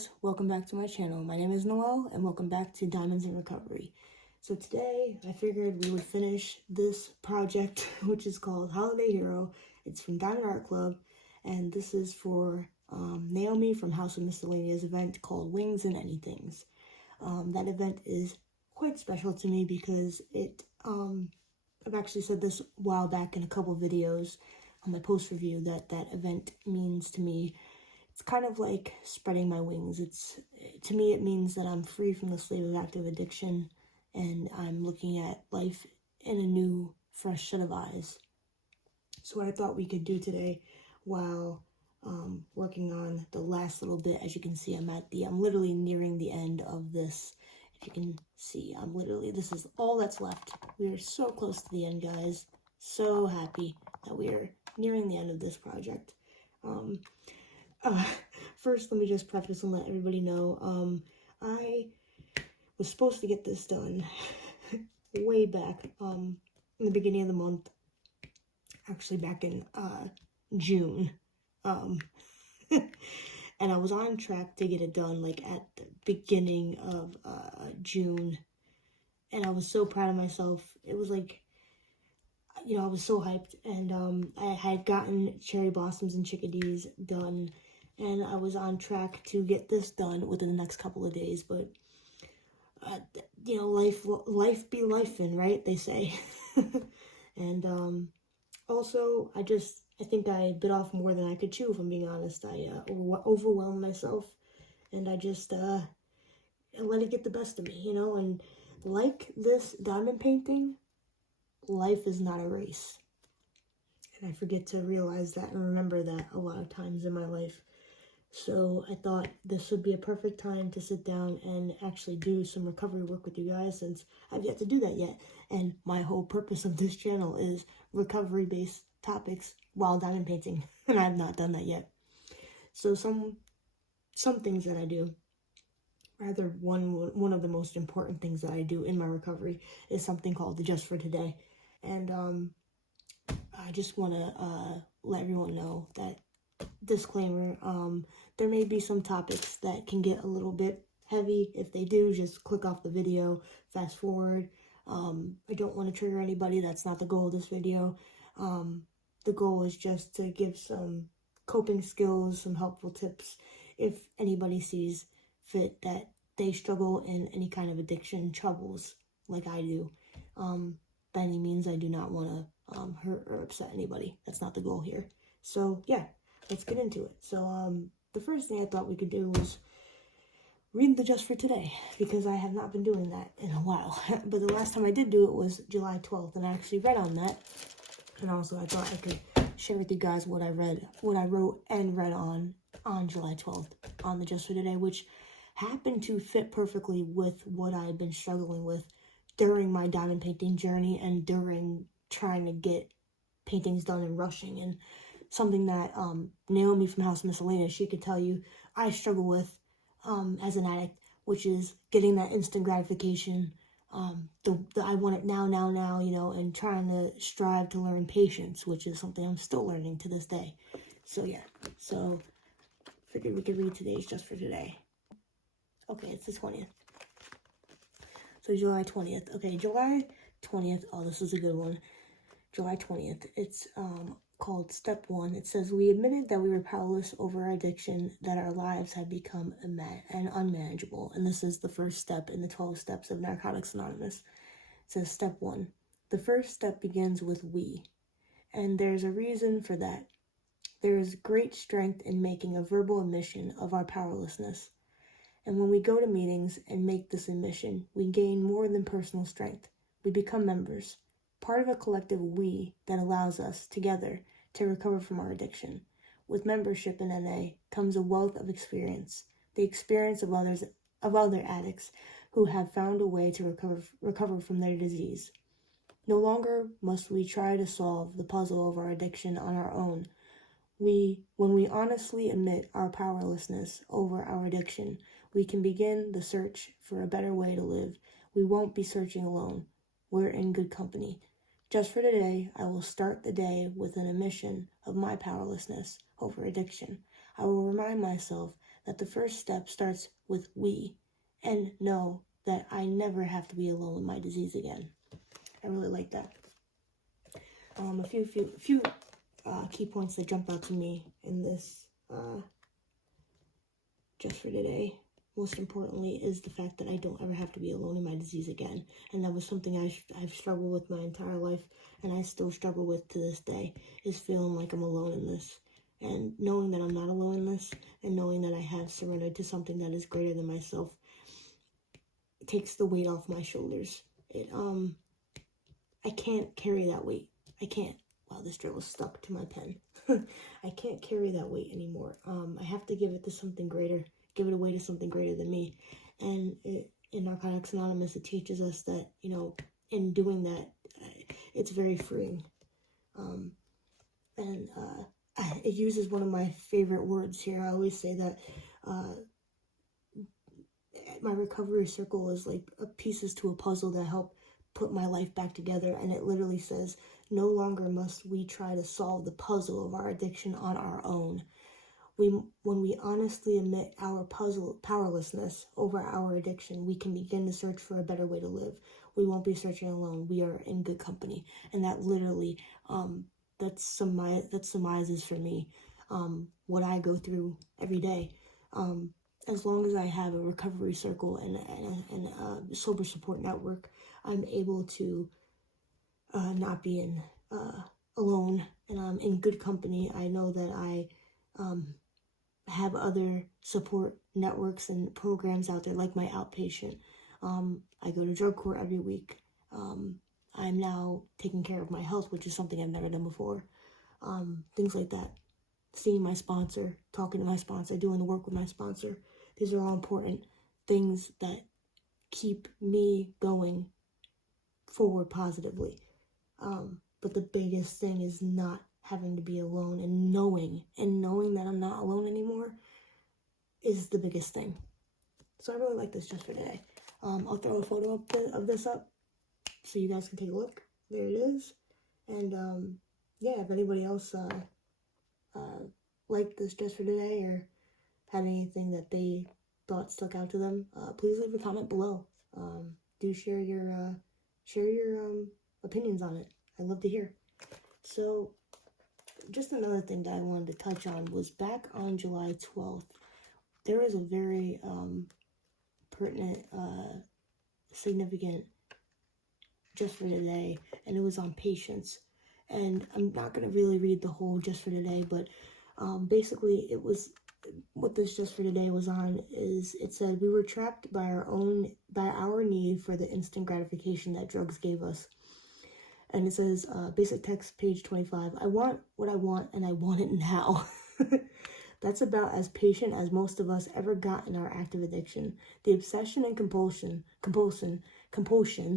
guys, welcome back to my channel. My name is Noelle and welcome back to Diamonds in Recovery. So today I figured we would finish this project which is called Holiday Hero. It's from Diamond Art Club and this is for Naomi from House of Miscellaneous event called Wings and Anythings. That event is quite special to me because I've actually said this a while back in a couple videos on my post review that event means to me. It's kind of like spreading my wings. To me, it means that I'm free from the slave of active addiction and I'm looking at life in a new, fresh set of eyes. So what I thought we could do today while working on the last little bit, as you can see, I'm literally nearing the end of this. If you can see, this is all that's left. We are so close to the end, guys. So happy that we are nearing the end of this project. First, let me just preface and let everybody know, I was supposed to get this done way back, in the beginning of the month, actually back in, June, and I was on track to get it done, like, at the beginning of, June, and I was so proud of myself. It was like, you know, I was so hyped, and, I had gotten Cherry Blossoms and Chickadees done, and I was on track to get this done within the next couple of days, but, you know, life be lifing, right, they say. And, also, I think I bit off more than I could chew, if I'm being honest. I, overwhelmed myself, and I just, let it get the best of me, you know, and like this diamond painting, life is not a race. And I forget to realize that and remember that a lot of times in my life. So I thought this would be a perfect time to sit down and actually do some recovery work with you guys, since I've yet to do that yet. And my whole purpose of this channel is recovery-based topics while diamond painting, and I've not done that yet. So some things that I do, rather one of the most important things that I do in my recovery is something called the Just for Today. And I just want to let everyone know that, disclaimer, there may be some topics that can get a little bit heavy. If they do, just click off the video, fast forward. I don't want to trigger anybody. That's not the goal of this video. The goal is just to give some coping skills, some helpful tips if anybody sees fit that they struggle in any kind of addiction troubles like I do. By any means, I do not want to hurt or upset anybody. That's not the goal here. So yeah, let's get into it. So the first thing I thought we could do was read the Just for Today, because I have not been doing that in a while. But the last time I did do it was July 12th, and I actually read on that. And also I thought I could share with you guys what I wrote and read on July 12th on the Just for Today, which happened to fit perfectly with what I had been struggling with during my diamond painting journey and during trying to get paintings done and rushing, and something that Naomi from House of Miscellaneous, she could tell you I struggle with as an addict, which is getting that instant gratification, the I want it now, you know, and trying to strive to learn patience, which is something I'm still learning to this day. So yeah, so figured we could read today's Just for Today. Okay, it's the 20th. So July 20th. Okay, July 20th. Oh, this is a good one. July 20th. It's called Step 1. It says, we admitted that we were powerless over our addiction, that our lives had become unmanageable. And this is the first step in the 12 steps of Narcotics Anonymous. It says, Step 1. The first step begins with we. And there's a reason for that. There is great strength in making a verbal admission of our powerlessness. And when we go to meetings and make this admission, we gain more than personal strength. We become members, part of a collective we that allows us, together, to recover from our addiction. With membership in NA comes a wealth of experience, the experience of other addicts who have found a way to recover from their disease. No longer must we try to solve the puzzle of our addiction on our own. When we honestly admit our powerlessness over our addiction, we can begin the search for a better way to live. We won't be searching alone. We're in good company. Just for today, I will start the day with an admission of my powerlessness over addiction. I will remind myself that the first step starts with we, and know that I never have to be alone with my disease again. I really like that. A few key points that jump out to me in this just for today. Most importantly is the fact that I don't ever have to be alone in my disease again. And that was something I've struggled with my entire life, and I still struggle with to this day, is feeling like I'm alone in this. And knowing that I'm not alone in this, and knowing that I have surrendered to something that is greater than myself, takes the weight off my shoulders. I can't carry that weight. I can't. Wow, this drill is stuck to my pen. I can't carry that weight anymore. I have to give it to something greater. Give it away to something greater than me. And in Narcotics Anonymous, it teaches us that, in doing that, it's very freeing. It uses one of my favorite words here. I always say that my recovery circle is like pieces to a puzzle that help put my life back together. And it literally says, no longer must we try to solve the puzzle of our addiction on our own. When we honestly admit our powerlessness over our addiction, we can begin to search for a better way to live. We won't be searching alone. We are in good company. And that literally, that surmises for me what I go through every day. As long as I have a recovery circle and a sober support network, I'm able to not be alone, and I'm in good company. I know that I have other support networks and programs out there, like my outpatient. I go to drug court every week. I'm now taking care of my health, which is something I've never done before. Things like that. Seeing my sponsor, talking to my sponsor, doing the work with my sponsor. These are all important things that keep me going forward positively. But the biggest thing is not having to be alone, and knowing that I'm not alone anymore is the biggest thing. So I really like this just for today. I'll throw a photo of this up so you guys can take a look. There it is. And yeah, if anybody else liked this just for today or had anything that they thought stuck out to them, please leave a comment below. Do share your opinions on it. I'd love to hear. So just another thing that I wanted to touch on was back on July 12th, there was a very pertinent, significant just for today, and it was on patience. And I'm not going to really read the whole just for today, but basically it was, what this just for today was on is, it said, we were trapped by our need for the instant gratification that drugs gave us. And it says, basic text, page 25, I want what I want, and I want it now. That's about as patient as most of us ever got in our active addiction. The obsession and compulsion,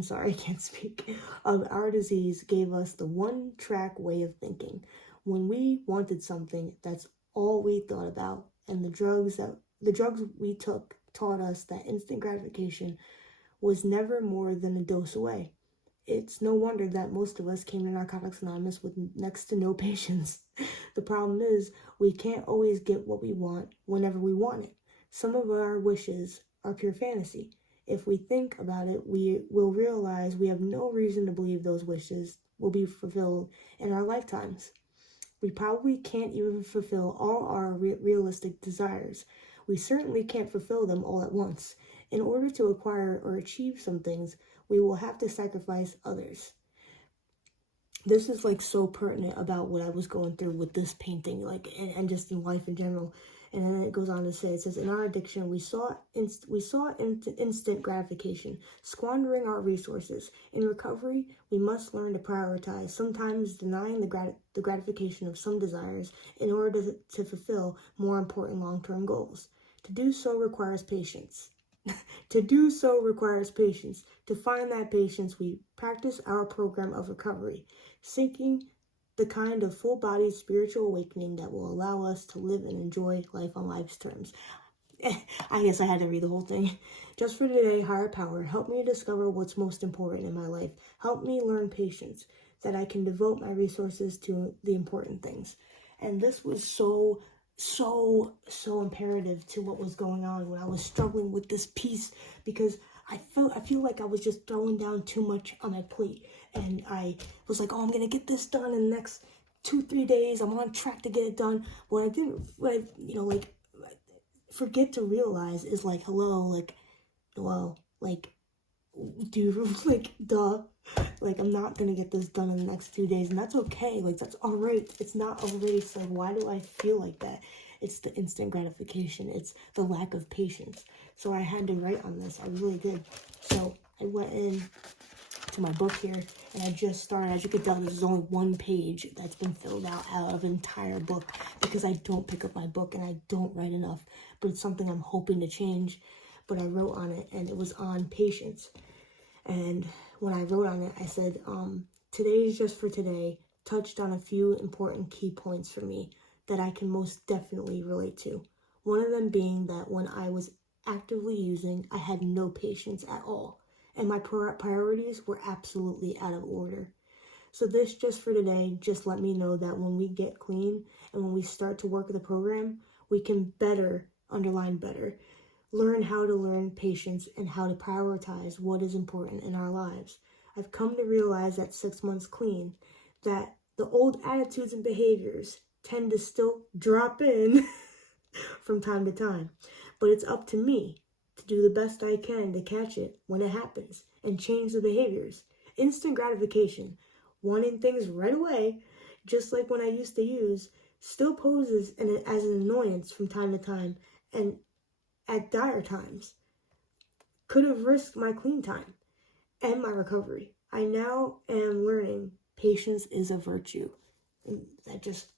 sorry, I can't speak, of our disease gave us the one-track way of thinking. When we wanted something, that's all we thought about. And the drugs we took taught us that instant gratification was never more than a dose away. It's no wonder that most of us came to Narcotics Anonymous with next to no patience. The problem is, we can't always get what we want whenever we want it. Some of our wishes are pure fantasy. If we think about it, we will realize we have no reason to believe those wishes will be fulfilled in our lifetimes. We probably can't even fulfill all our realistic desires. We certainly can't fulfill them all at once. In order to acquire or achieve some things, we will have to sacrifice others. This is like so pertinent about what I was going through with this painting, like, and just in life in general. And then it goes on to say, it says, in our addiction, we saw instant gratification, squandering our resources. In recovery, we must learn to prioritize, sometimes denying the gratification of some desires in order to fulfill more important long-term goals. To do so requires patience. To find that patience, we practice our program of recovery, seeking the kind of full-bodied spiritual awakening that will allow us to live and enjoy life on life's terms. I guess I had to read the whole thing. Just for today, higher power, help me discover what's most important in my life. Help me learn patience, that I can devote my resources to the important things. And this was so so imperative to what was going on when I was struggling with this piece, because I feel like I was just throwing down too much on my plate, and I was like, oh, I'm gonna get this done in the next 2-3 days. I'm on track to get it done. What I like forget to realize is like, hello, like, well, like, dude, like, duh, like, I'm not gonna get this done in the next few days, and that's okay. Like, that's all right. It's not a race. Like, why do I feel like that? It's the instant gratification. It's the lack of patience. So I had to write on this. I really did. So I went in to my book here, and I just started. As you can tell, there's only one page that's been filled out of an entire book, because I don't pick up my book and I don't write enough. But it's something I'm hoping to change. But I wrote on it, and it was on patience. And when I wrote on it, I said, today's just for today touched on a few important key points for me that I can most definitely relate to. One of them being that when I was actively using, I had no patience at all, and my priorities were absolutely out of order. So this just for today just let me know that when we get clean and when we start to work the program, we can better, underline better, learn how to learn patience and how to prioritize what is important in our lives. I've come to realize that 6 months clean, that the old attitudes and behaviors tend to still drop in from time to time. But it's up to me to do the best I can to catch it when it happens and change the behaviors. Instant gratification, wanting things right away, just like when I used to use, still poses as an annoyance from time to time, and at dire times could have risked my clean time and my recovery. I now am learning patience is a virtue. And that just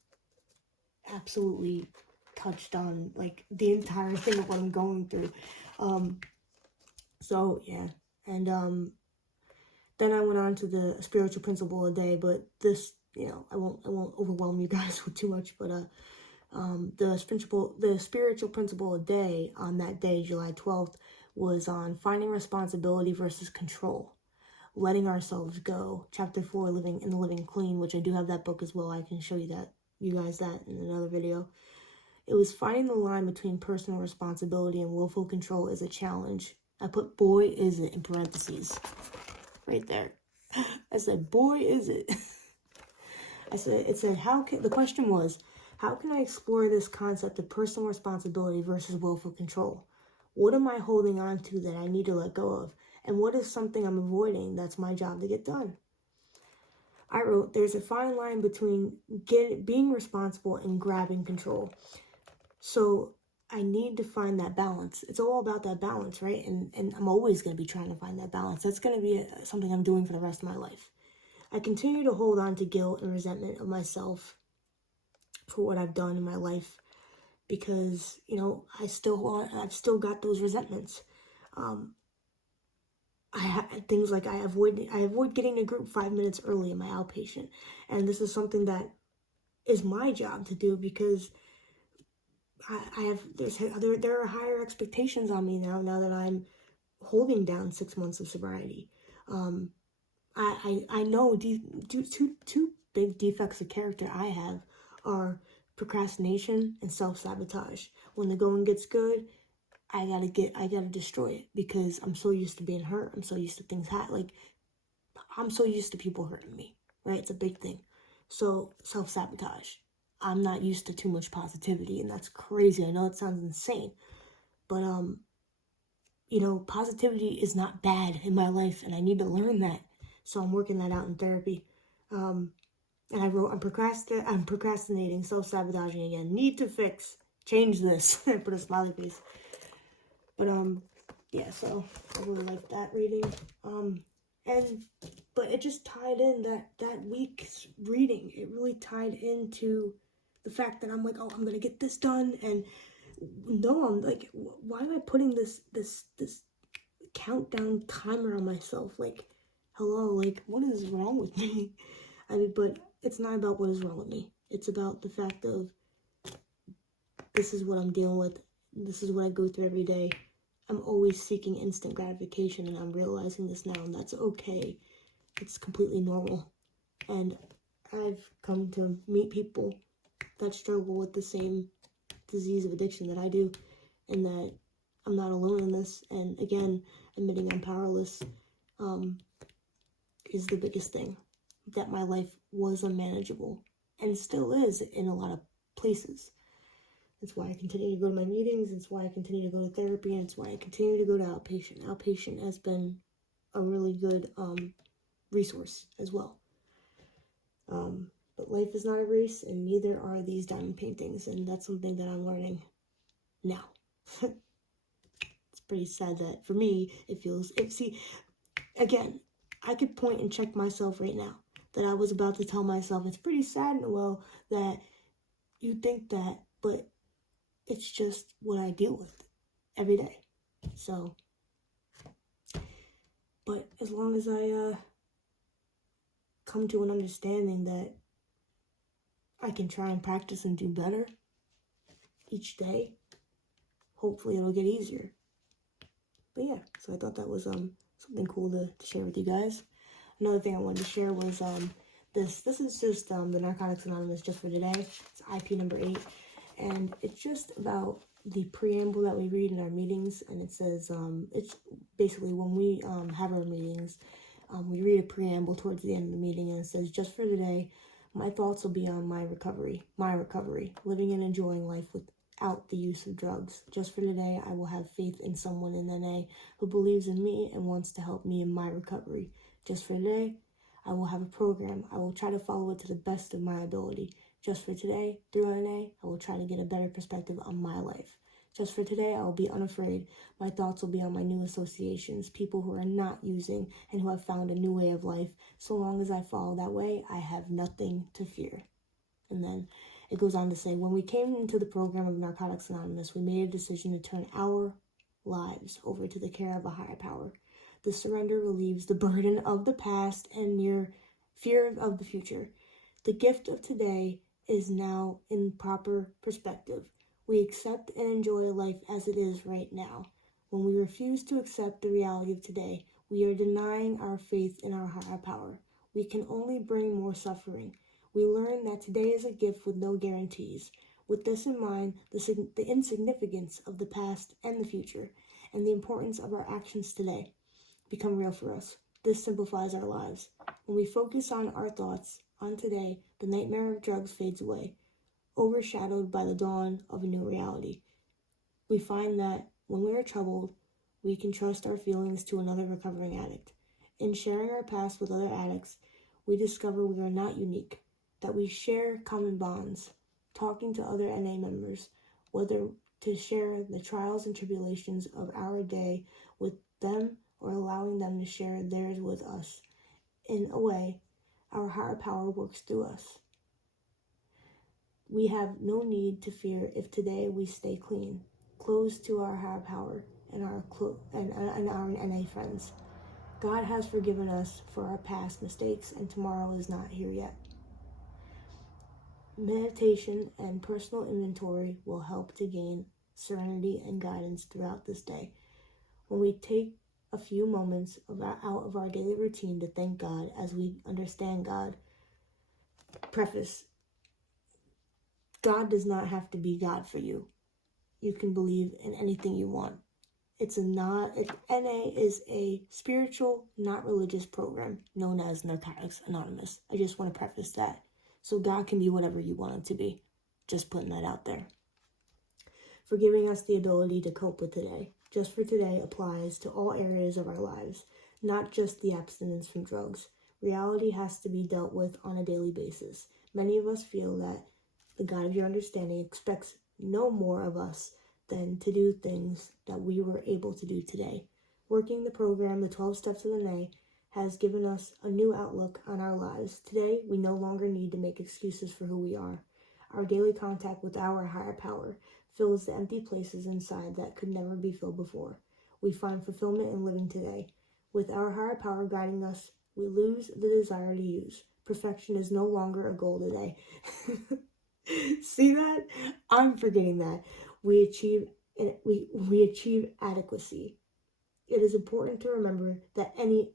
absolutely touched on like the entire thing of what I'm going through. So yeah, and then I went on to the spiritual principle of the day, but this, I won't overwhelm you guys with too much, but the spiritual principle of the day on that day, July 12th, was on finding responsibility versus control, letting ourselves go. Chapter 4, living clean, which I do have that book as well. I can show you guys that in another video. It was finding the line between personal responsibility and willful control is a challenge. I put boy is it in parentheses right there. I said, boy is it. The question was, how can I explore this concept of personal responsibility versus willful control? What am I holding on to that I need to let go of? And what is something I'm avoiding that's my job to get done? I wrote, there's a fine line between being responsible and grabbing control. So I need to find that balance. It's all about that balance, right? And I'm always going to be trying to find that balance. That's going to be something I'm doing for the rest of my life. I continue to hold on to guilt and resentment of myself for what I've done in my life, because I've still got those resentments. Things like I avoid getting to group 5 minutes early in my outpatient, and this is something that is my job to do, because there are higher expectations on me now that I'm holding down 6 months of sobriety. I know two big defects of character I have are procrastination and self-sabotage. When the going gets good, I gotta destroy it, because I'm so used to being hurt. I'm so used to things I'm so used to people hurting me, right? It's a big thing. So self-sabotage. I'm not used to too much positivity, and that's crazy. I know it sounds insane, but positivity is not bad in my life, and I need to learn that. So I'm working that out in therapy. And I wrote, I'm procrastinating, self-sabotaging again. Need to fix, change this. I put a smiley face. But yeah, so I really liked that reading. But it just tied in that week's reading. It really tied into the fact that I'm like, oh, I'm gonna get this done, and no, I'm like, why am I putting this countdown timer on myself? Like, hello, like, what is wrong with me? But it's not about what is wrong with me. It's about the fact of, this is what I'm dealing with. This is what I go through every day. I'm always seeking instant gratification, and I'm realizing this now, and that's okay. It's completely normal. And I've come to meet people that struggle with the same disease of addiction that I do, and that I'm not alone in this. And again, admitting I'm powerless is the biggest thing. That my life was unmanageable, and still is in a lot of places. It's why I continue to go to my meetings. It's why I continue to go to therapy. And it's why I continue to go to outpatient. Outpatient has been a really good resource as well. But life is not a race, and neither are these diamond paintings. And that's something that I'm learning now. It's pretty sad that for me, see, again, I could point and check myself right now that I was about to tell myself, it's pretty sad, Noelle, that you think that, but it's just what I deal with every day. So, but as long as I come to an understanding that I can try and practice and do better each day, hopefully it'll get easier. But yeah, so I thought that was something cool to share with you guys. Another thing I wanted to share was this is just the Narcotics Anonymous just for today. It's IP number 8, and it's just about the preamble that we read in our meetings. And it says it's basically when we have our meetings, we read a preamble towards the end of the meeting, and it says, just for today, my thoughts will be on my recovery, living and enjoying life without the use of drugs. Just for today, I will have faith in someone in NA who believes in me and wants to help me in my recovery. Just for today, I will have a program. I will try to follow it to the best of my ability. Just for today, through NA, I will try to get a better perspective on my life. Just for today, I will be unafraid. My thoughts will be on my new associations, people who are not using and who have found a new way of life. So long as I follow that way, I have nothing to fear. And then it goes on to say, when we came into the program of Narcotics Anonymous, we made a decision to turn our lives over to the care of a higher power. The surrender relieves the burden of the past and near fear of the future. The gift of today is now in proper perspective. We accept and enjoy life as it is right now. When we refuse to accept the reality of today, we are denying our faith in our higher power. We can only bring more suffering. We learn that today is a gift with no guarantees. With this in mind, the insignificance of the past and the future, and the importance of our actions today become real for us. This simplifies our lives. When we focus on our thoughts on today, the nightmare of drugs fades away, overshadowed by the dawn of a new reality. We find that when we are troubled, we can trust our feelings to another recovering addict. In sharing our past with other addicts, we discover we are not unique, that we share common bonds. Talking to other NA members, whether to share the trials and tribulations of our day with them or allowing them to share theirs with us. In a way, our higher power works through us. We have no need to fear if today we stay clean, close to our higher power and our NA friends. God has forgiven us for our past mistakes, and tomorrow is not here yet. Meditation and personal inventory will help to gain serenity and guidance throughout this day. When we take a few moments out of our daily routine to thank God as we understand God. Preface: God does not have to be God for you. You can believe in anything you want. NA is a spiritual, not religious program known as Narcotics Anonymous. I just want to preface that. So God can be whatever you want him to be. Just putting that out there. For giving us the ability to cope with today. Just for today applies to all areas of our lives, not just the abstinence from drugs. Reality has to be dealt with on a daily basis. Many of us feel that the God of your understanding expects no more of us than to do things that we were able to do today. Working the program, the 12 Steps of the NA, has given us a new outlook on our lives. Today, we no longer need to make excuses for who we are. Our daily contact with our higher power fills the empty places inside that could never be filled before. We find fulfillment in living today. With our higher power guiding us, we lose the desire to use. Perfection is no longer a goal today. See that? I'm forgetting that. We achieve adequacy. It is important to remember that any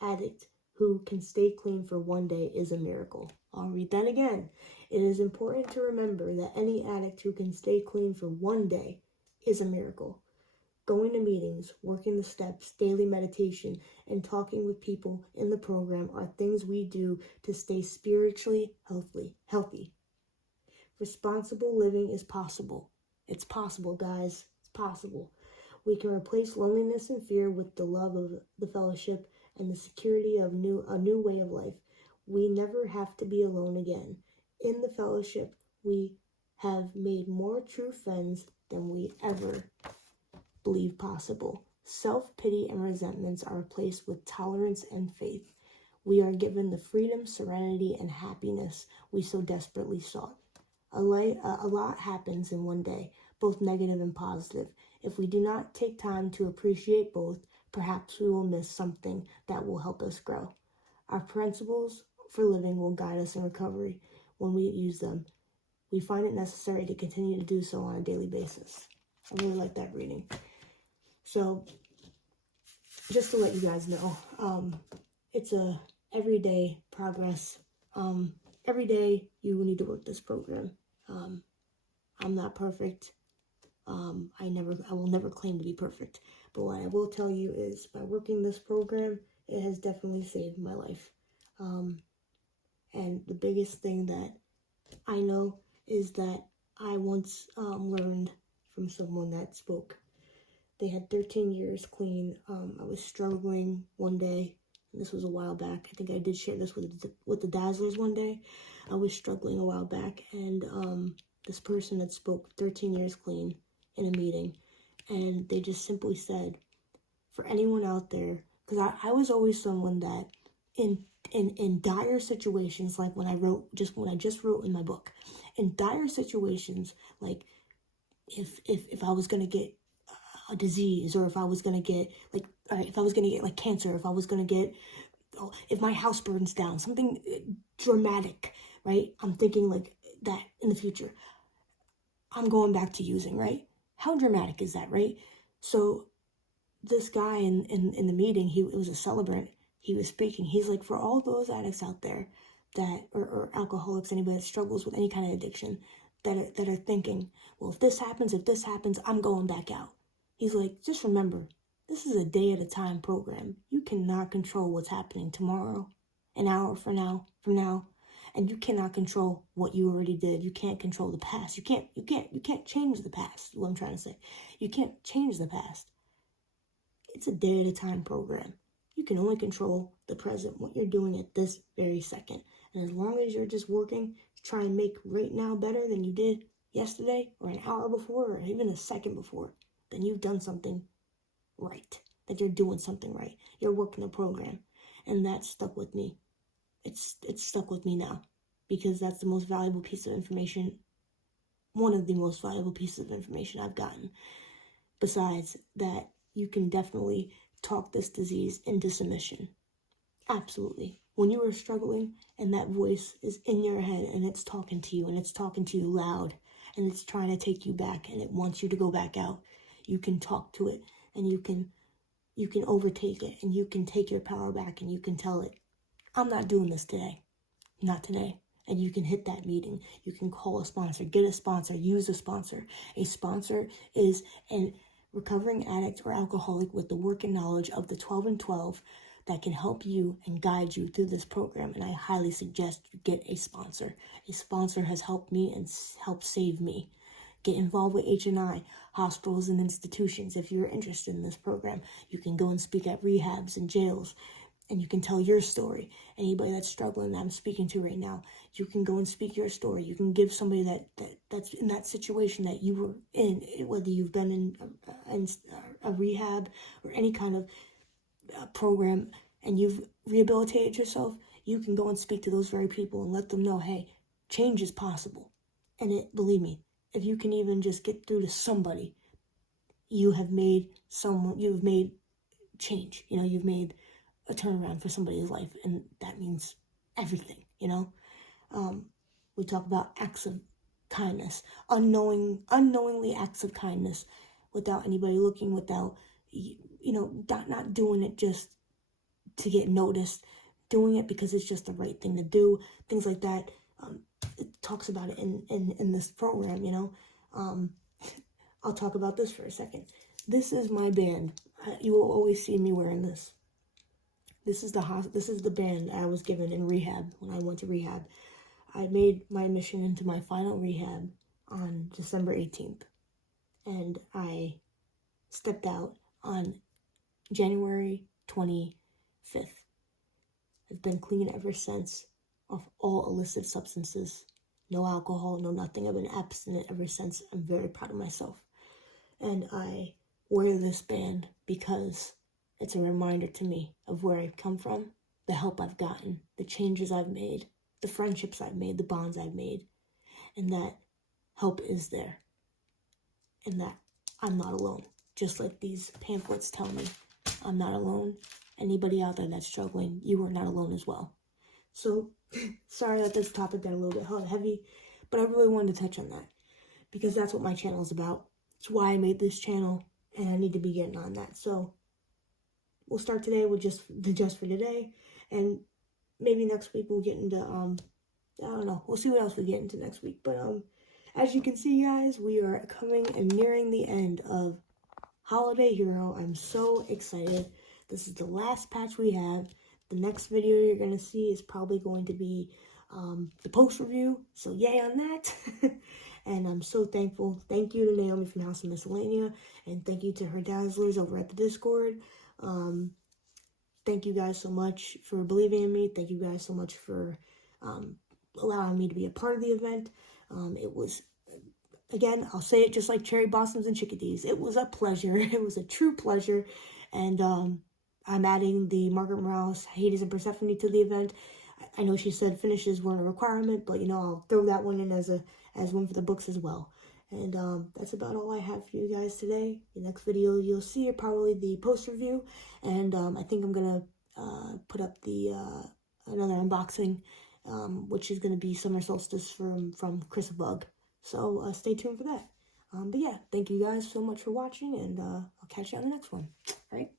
addict who can stay clean for one day is a miracle. I'll read that again. It is important to remember that any addict who can stay clean for one day is a miracle. Going to meetings, working the steps, daily meditation, and talking with people in the program are things we do to stay spiritually healthy. Responsible living is possible. It's possible, guys. It's possible. We can replace loneliness and fear with the love of the fellowship and the security of a new way of life. We never have to be alone again. In the fellowship, we have made more true friends than we ever believed possible. Self-pity and resentments are replaced with tolerance and faith. We are given the freedom, serenity, and happiness we so desperately sought. A lot happens in one day, both negative and positive. If we do not take time to appreciate both, perhaps we will miss something that will help us grow. Our principles for living will guide us in recovery. When we use them, we find it necessary to continue to do so on a daily basis. I really like that reading. So, just to let you guys know, it's a everyday progress. Every day you need to work this program. I'm not perfect. I will never claim to be perfect. But what I will tell you is, by working this program, it has definitely saved my life. And the biggest thing that I know is that I once learned from someone that spoke. They had 13 years clean. I was struggling one day, and this was a while back. I think I did share this with the Dazzlers one day. I was struggling a while back, and this person that spoke 13 years clean in a meeting, and they just simply said, for anyone out there, because I was always someone that in dire situations, like when I just wrote in my book, in dire situations, like if I was gonna get a disease, or if I was gonna get like cancer, if I was gonna get, if my house burns down, something dramatic, right? I'm thinking like that in the future. I'm going back to using, right? How dramatic is that, right? So this guy in the meeting, it was a celebrant, he was speaking. He's like, for all those addicts out there that, or alcoholics, anybody that struggles with any kind of addiction, that are thinking, well, if this happens, I'm going back out. He's like, just remember, this is a day at a time program. You cannot control what's happening tomorrow, an hour from now, and you cannot control what you already did. You can't control the past. You can't change the past. What I'm trying to say, you can't change the past. It's a day at a time program. You can only control the present, what you're doing at this very second. And as long as you're just working to try and make right now better than you did yesterday, or an hour before, or even a second before, then you've done something right. That you're doing something right. You're working a program. And that stuck with me. It's stuck with me now, because that's the most valuable piece of information, one of the most valuable pieces of information I've gotten. Besides that, you can definitely talk this disease into submission. Absolutely. When you are struggling and that voice is in your head and it's talking to you, and it's talking to you loud, and it's trying to take you back, and it wants you to go back out, you can talk to it, and you can overtake it, and you can take your power back, and you can tell it, I'm not doing this today. Not today. And you can hit that meeting. You can call a sponsor, get a sponsor, use a sponsor. A sponsor is a recovering addict or alcoholic with the work and knowledge of the 12 and 12 that can help you and guide you through this program. And I highly suggest you get a sponsor. A sponsor has helped me and helped save me. Get involved with H&I, hospitals and institutions. If you're interested in this program, you can go and speak at rehabs and jails, and you can tell your story. Anybody that's struggling that I'm speaking to right now, you can go and speak your story. You can give somebody that's in that situation that you were in, whether you've been in a rehab or any kind of program, and you've rehabilitated yourself, you can go and speak to those very people and let them know, hey, change is possible. And believe me, if you can even just get through to somebody, you've made change. You've made a turnaround for somebody's life, and that means everything. We talk about acts of kindness, unknowingly acts of kindness, without anybody looking, without not doing it just to get noticed, doing it because it's just the right thing to do, things like that. It talks about it in this program, you know. I'll talk about this for a second. This is my band. You will always see me wearing this. This is the band I was given in rehab when I went to rehab. I made my admission into my final rehab on December 18th, and I stepped out on January 25th. I've been clean ever since of all illicit substances. No alcohol, no nothing. I've been abstinent ever since. I'm very proud of myself. And I wear this band because it's a reminder to me of where I've come from, the help I've gotten, the changes I've made, the friendships I've made, the bonds I've made, and that help is there. And that I'm not alone. Just like these pamphlets tell me, I'm not alone. Anybody out there that's struggling, you are not alone as well. So, sorry that this topic got a little bit heavy, but I really wanted to touch on that because that's what my channel is about. It's why I made this channel, and I need to be getting on that. So, we'll start today with just for today, and maybe next week we'll get into, I don't know, we'll see what else we get into next week. But, as you can see, guys, we are coming and nearing the end of Holiday Hero. I'm so excited. This is the last patch we have. The next video you're going to see is probably going to be the post review. So yay on that. And I'm so thankful. Thank you to Naomi from House of Miscellanea. And thank you to her dazzlers over at the Discord. Thank you guys so much for believing in me. Thank you guys so much for allowing me to be a part of the event. It was, again, I'll say it just like cherry blossoms and chickadees. It was a pleasure. It was a true pleasure. And I'm adding the Margaret Morales, Hades, and Persephone to the event. I know she said finishes weren't a requirement, but, you know, I'll throw that one in as one for the books as well. And that's about all I have for you guys today. The next video you'll see are probably the post review. And I think I'm going to put up the another unboxing, which is going to be Summer Solstice from Chris Bug. So stay tuned for that. But yeah, thank you guys so much for watching, and I'll catch you on the next one. All right?